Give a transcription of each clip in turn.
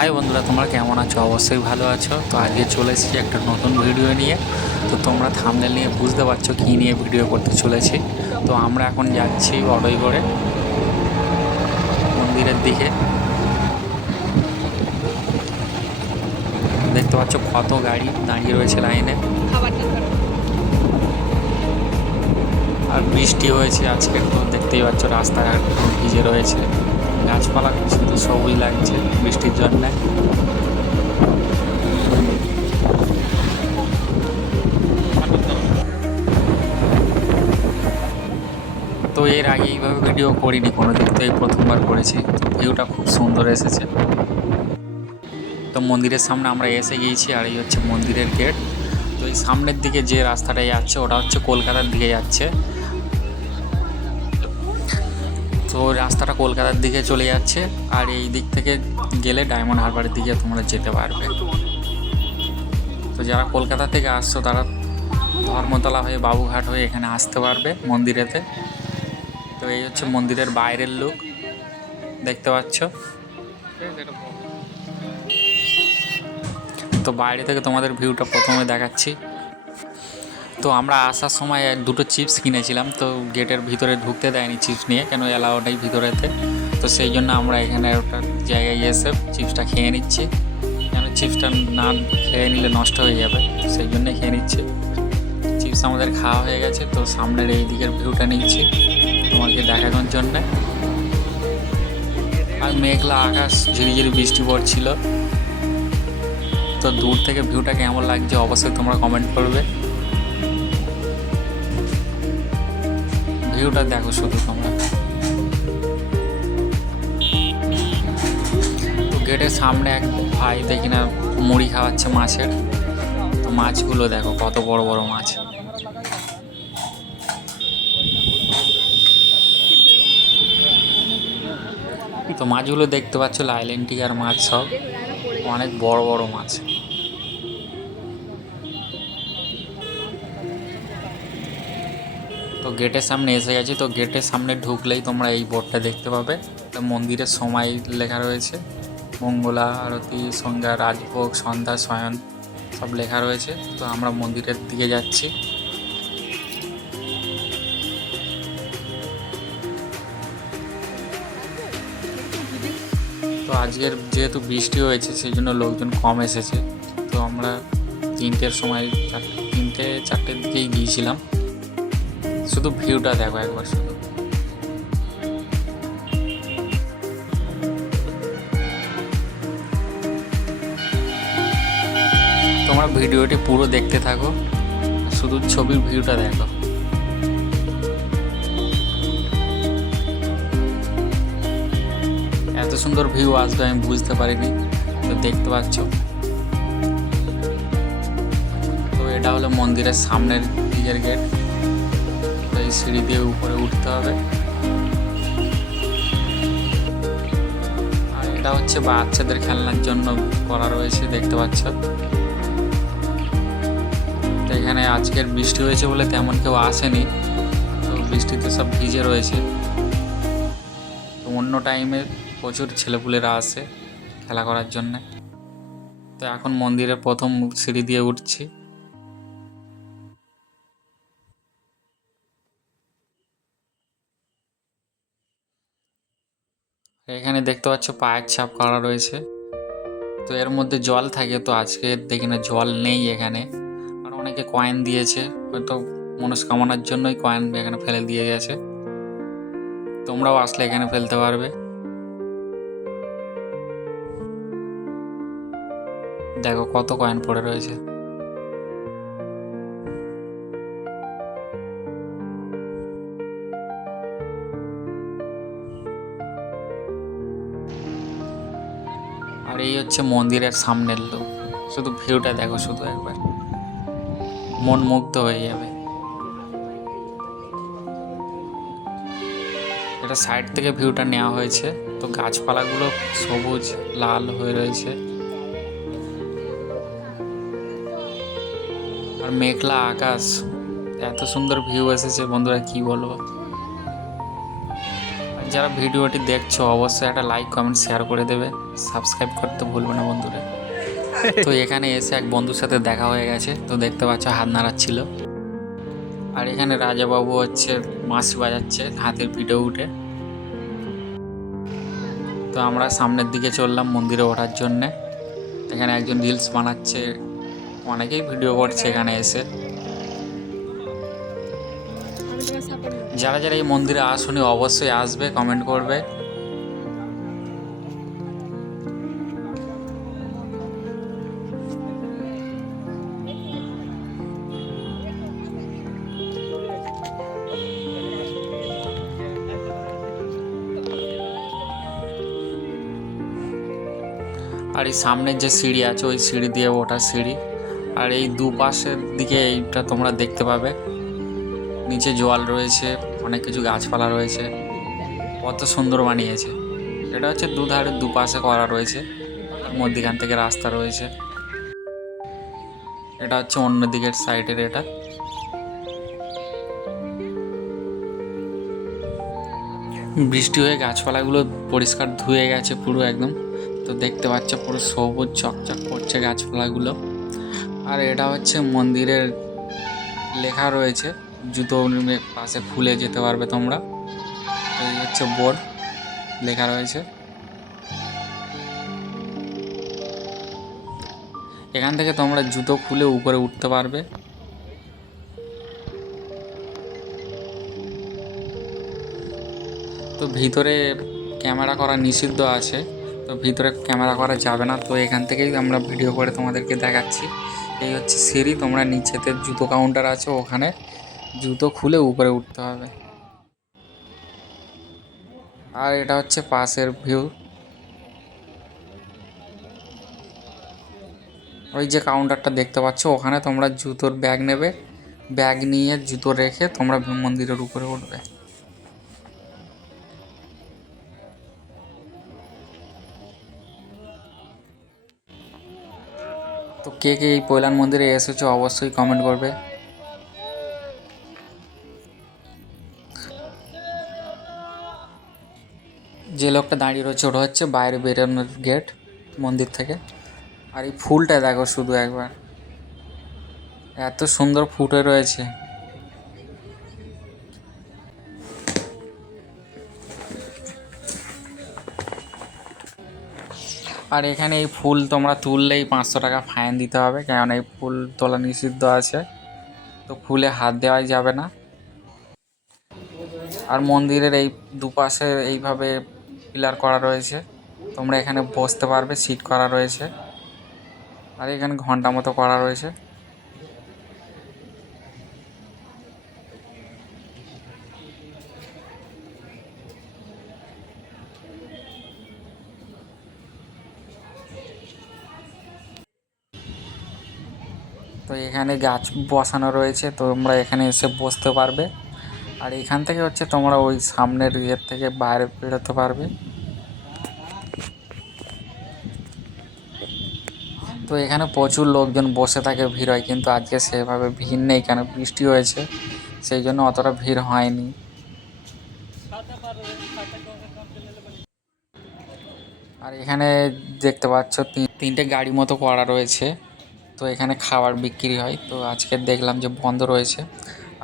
High বন্ধুরা, তোমরা কেমন আছো? অবশ্যই ভালো আছো। তো আজকে চলে এসেছি একটা নতুন ভিডিও নিয়ে। তো তোমরা থাম্বনেল নিয়ে বুঝতে পারছো কী নিয়ে ভিডিও করতে চলেছি। তো আমরা এখন যাচ্ছি অটোয় করে মন্দিরের দিকে। দেখতে পাচ্ছ কত গাড়ি দাঁড়িয়ে রয়েছে লাইনে। আর বৃষ্টি হয়েছে আজকে, তো দেখতেই পাচ্ছ রাস্তাঘাট পুরো ভিজে রয়েছে। গাছপালা শুধু সবুজ লাগছে বৃষ্টির জন্যে। তো এর আগে এইভাবে ভিডিও করিনি কোনো দিন, তো এই প্রথমবার করেছি। তো ভিউটা খুব সুন্দর এসেছে। তো মন্দিরের সামনে আমরা এসে গিয়েছি, আর এই হচ্ছে মন্দিরের গেট। তো এই সামনের দিকে যে রাস্তাটা যাচ্ছে ওটা হচ্ছে কলকাতার দিকে যাচ্ছে। তো ওই রাস্তাটা কলকাতার দিকে চলে যাচ্ছে, আর এই দিক থেকে গেলে ডায়মন্ড হারবারের দিকে তোমরা যেতে পারবে। তো যারা কলকাতা থেকে আসছো তারা ধর্মতলা হয়ে বাবুঘাট হয়ে এখানে আসতে পারবে মন্দিরেতে। তো এই হচ্ছে মন্দিরের বাইরের লুক, দেখতে পাচ্ছ। তো বাইরে থেকে তোমাদের ভিউটা প্রথমে দেখাচ্ছি। তো আমরা আসার সময় দুটো চিপস কিনেছিলাম, তো গেটের ভিতরে ঢুকতে দেয়নি চিপস নিয়ে, কেন অ্যালাউ নেই ভিতরেতে। তো সেই জন্য আমরা এখানে ওটা জায়গায় এসে চিপসটা খেয়ে নিচ্ছি, কেন চিপসটা না খেয়ে নিলে নষ্ট হয়ে যাবে, সেই জন্যই খেয়ে নিচ্ছি। চিপস আমাদের খাওয়া হয়ে গেছে। তো সামনের এই দিকের ভিউটা নিচ্ছি তোমাকে দেখানোর জন্যে। আর মেঘলা আকাশ, ঝিরিঝিরি বৃষ্টি পড়ছিল। তো দূর থেকে ভিউটা কেমন লাগছে অবশ্যই তোমরা কমেন্ট করবে। ভিউটা দেখো শুধু তোমরা। তো গেটের সামনে এক ভাই দেখি না মুড়ি খাওয়াচ্ছে মাছের। তো মাছগুলো দেখো কত বড় বড় মাছ। তো মাছগুলো দেখতে পাচ্ছ লাইলেন্টিকার মাছ, সব অনেক বড় বড় মাছ। তো গেটের সামনে এসে গেছি। তো গেটের সামনে ঢুকলেই তোমরা এই বোর্ডটা দেখতে পাবে। তো মন্দিরের সময় লেখা রয়েছে, মঙ্গলা আরতি, সন্ধ্যা, রাজভোগ, সন্ধ্যা, শয়ন সব লেখা রয়েছে। তো আমরা মন্দিরের দিকে যাচ্ছি। তো আজকের যেহেতু বৃষ্টি হয়েছে সেই জন্য লোকজন কম এসেছে। তো আমরা তিনটের সময় তিনটে চারটের দিকেই গিয়েছিলাম। শুধু ভিউটা দেখো একবার শুধু। তোমরা ভিডিওটি পুরো দেখতে থাকো, শুধু ছবির ভিউটা দেখো। এত সুন্দর ভিউ আসবে আমি বুঝতে পারিনি। তো দেখতে পাচ্ছ, তো এটা হলো মন্দিরের সামনের দিকের গেট। তো এই সিঁড়ি দিয়ে উপরে উঠতে হবে। আর এটা হচ্ছে বাচ্চাদের খেলনার জন্য করা রয়েছে, দেখতে পাচ্ছ। তো এখানে আজকের বৃষ্টি হয়েছে বলে তেমন কেউ আসেনি, তো বৃষ্টিতে সব ভিজে রয়েছে। তো অন্য টাইমে প্রচুর ছেলেপুলেরা আসে খেলা করার জন্যে। তো এখন মন্দিরের প্রথম সিঁড়ি দিয়ে উঠছি। এখানে দেখতে পাচ্ছ পায়ের ছাপ করা রয়েছে। তো এর মধ্যে জল থাকে, তো আজকে দেখি না জল নেই এখানে। আর অনেকে কয়েন দিয়েছে, হয়তো মনস্কামনার জন্যই কয়েন এখানে ফেলে দিয়ে গেছে। তোমরাও আসলে এখানে ফেলতে পারবে। দেখো কত কয়েন পড়ে রয়েছে। আর এই হচ্ছে মন্দিরের সামনের লোক, শুধু ভিউটা দেখো শুধু একবার, মন মুগ্ধ হয়ে যাবে। এটা সাইড থেকে ভিউটা নেওয়া হয়েছে। তো গাছপালাগুলো সবুজ লাল হয়ে রয়েছে, আর মেঘলা আকাশ। এত সুন্দর ভিউ এসেছে বন্ধুরা, কি বলবো। আর যারা ভিডিওটি দেখছো অবশ্যই একটা লাইক কমেন্ট শেয়ার করে দেবে, সাবস্ক্রাইব করতে ভুলবে না বন্ধুরা। তো এখানে এসে এক বন্ধুর সাথে দেখা হয়ে গেছে, তো দেখতে পাচ্ছ হাত নাড়াচ্ছিল। আর এখানে রাজাবাবু হচ্ছে মাছ বাজাচ্ছে হাতের পিঠে উঠে। তো আমরা সামনের দিকে চললাম মন্দিরে ওঠার জন্যে। এখানে একজন রিলস বানাচ্ছে, অনেকেই ভিডিও করছে এখানে এসে। যারা যারা এই মন্দিরে আসুনি অবশ্যই আসবে, কমেন্ট করবে। আর এই সামনের যে সিঁড়ি আছে ওই সিঁড়ি দিয়ে ওঠার সিঁড়ি। আর এই দুপাশের দিকে এইটা তোমরা দেখতে পাবে, নিচে জল রয়েছে, অনেক কিছু গাছপালা রয়েছে, কত সুন্দর বানিয়েছে। এটা হচ্ছে দুধারে দুপাশে করা রয়েছে, মধ্যিখান থেকে রাস্তা রয়েছে। এটা হচ্ছে অন্য দিকের সাইডের। এটা বৃষ্টি হয়ে গাছপালাগুলো পরিষ্কার ধুয়ে গেছে পুরো একদম। তো দেখতে পাচ্ছ পুরো সবুজ চকচক করছে গাছপালাগুলো। আর এটা হচ্ছে মন্দিরের লেখা রয়েছে, জুতো পাশে খুলে যেতে পারবে তোমরা। এই হচ্ছে বোর্ড, লেখা রয়েছে। এখান থেকে তোমরা জুতো খুলে উপরে উঠতে পারবে। তো ভিতরে ক্যামেরা করা নিষিদ্ধ আছে, তো ভিতরে ক্যামেরা করা যাবে না। তো এখান থেকেই আমরা ভিডিও করে তোমাদেরকে দেখাচ্ছি। এই হচ্ছে সিঁড়ি, তোমরা নিচেতে জুতো কাউন্টার আছে, ওখানে জুতো খুলে উপরে উঠতে হবে। আর এটা হচ্ছে পাশের ভিউ। ওই যে কাউন্টারটা দেখতে পাচ্ছ, ওখানে তোমরা জুতোর ব্যাগ নেবে, ব্যাগ নিয়ে জুতো রেখে তোমরা মন্দিরের উপরে উঠবে। তো কে কে এই পৈলান মন্দিরে এসেছো অবশ্যই কমেন্ট করবে। যে লোকটা দাঁড়িয়ে রয়েছে ওটা হচ্ছে বাইরে বেরোনোর গেট মন্দির থেকে। আর এই ফুলটা দেখো শুধু একবার, এত সুন্দর ফুটে রয়েছে। আর এখানে এই ফুল তোমরা তুললেই 500 টাকা ফাইন দিতে হবে, কারণ এই ফুল তোলা নিষিদ্ধ আছে, তো ফুলে হাত দেওয়াই যাবে না। আর মন্দিরের এই দুপাশে এইভাবে পিলার করা রয়েছে, তোমরা এখানে বসতে পারবে, সিট করা রয়েছে। আর এখানে ঘন্টা মতো করা রয়েছে। তো এখানে গাছ বসানো রয়েছে, তোমরা এখানে এসে বসতে পারবে। আর এখান থেকে হচ্ছে তোমরা ওই সামনের ইয়ের থেকে বাইরে বেরোতে পারবে। তো এখানে প্রচুর লোকজন বসে থাকে, ভিড় হয়, কিন্তু আজকে সেভাবে ভিড় নেই, কেন বৃষ্টি হয়েছে, সেই জন্য অতটা ভিড় হয়নি। আর এখানে দেখতে পাচ্ছ তিনটে গাড়ি মতো করা রয়েছে, তো এখানে খাবার বিক্রি হয়। তো আজকে দেখলাম যে বন্ধ রয়েছে।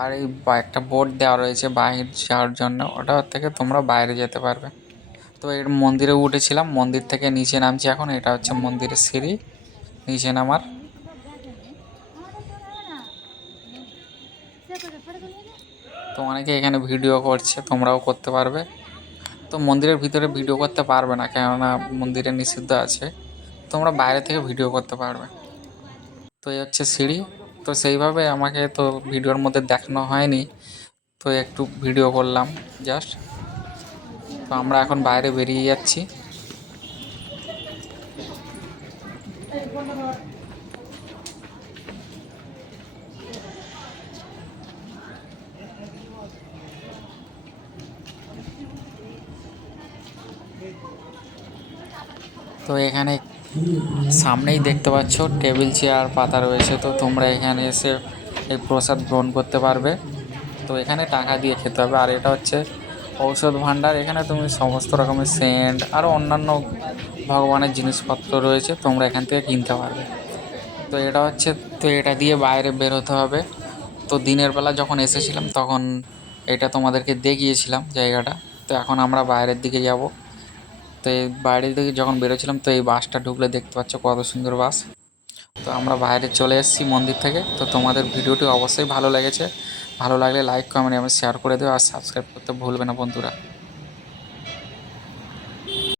আর এই একটা বোর্ড দেওয়া রয়েছে বাইরে যাওয়ার জন্য, ওটা থেকে তোমরা বাইরে যেতে পারবে। তো এর মন্দিরে উঠেছিলাম, মন্দির থেকে নিচে নামছি এখন। এটা হচ্ছে মন্দিরের সিঁড়ি, নিচে নামার। তো অনেকে এখানে ভিডিও করছে, তোমরাও করতে পারবে। তো মন্দিরের ভিতরে ভিডিও করতে পারবে না, কেননা মন্দিরে নিষিদ্ধ আছে, তোমরা বাইরে থেকে ভিডিও করতে পারবে। তো এই হচ্ছে সিঁড়ি। তো সেইভাবে আমাকে তো ভিডিওর মধ্যে দেখানো হয়নি, তো একটু ভিডিও করলাম জাস্ট। তো আমরা এখন বাইরে বেরিয়ে যাচ্ছি। তো এখানে সামনেই দেখতে পাচ্ছ টেবিল চেয়ার পাতা রয়েছে, তো তোমরা এখানে এসে এই প্রসাদ গ্রহণ করতে পারবে। তো এখানে টাকা দিয়ে খেতে হবে। আর এটা হচ্ছে ঔষধ ভাণ্ডার। এখানে তুমি সমস্ত রকমের সেন্ট আরও অন্যান্য ভগবানের জিনিসপত্র রয়েছে, তোমরা এখান থেকে কিনতে পারবে। তো এটা হচ্ছে, তো এটা দিয়ে বাইরে বের হতে হবে। তো দিনের বেলা যখন এসেছিলাম তখন এটা তোমাদেরকে দেখিয়েছিলাম জায়গাটা। তো এখন আমরা বাইরের দিকে যাব। তো এই বাইরের দিকে যখন বেরোছিলাম, তো এই বাসটা ঢুকলে দেখতে পাচ্ছ কত সুন্দর বাস। তো আমরা বাইরে চলে এসেছি মন্দির থেকে। তো তোমাদের ভিডিওটি অবশ্যই ভালো লেগেছে, ভালো লাগলে লাইক কমেন্ট এবং শেয়ার করে দেবে, আর সাবস্ক্রাইব করতে ভুলবে না বন্ধুরা।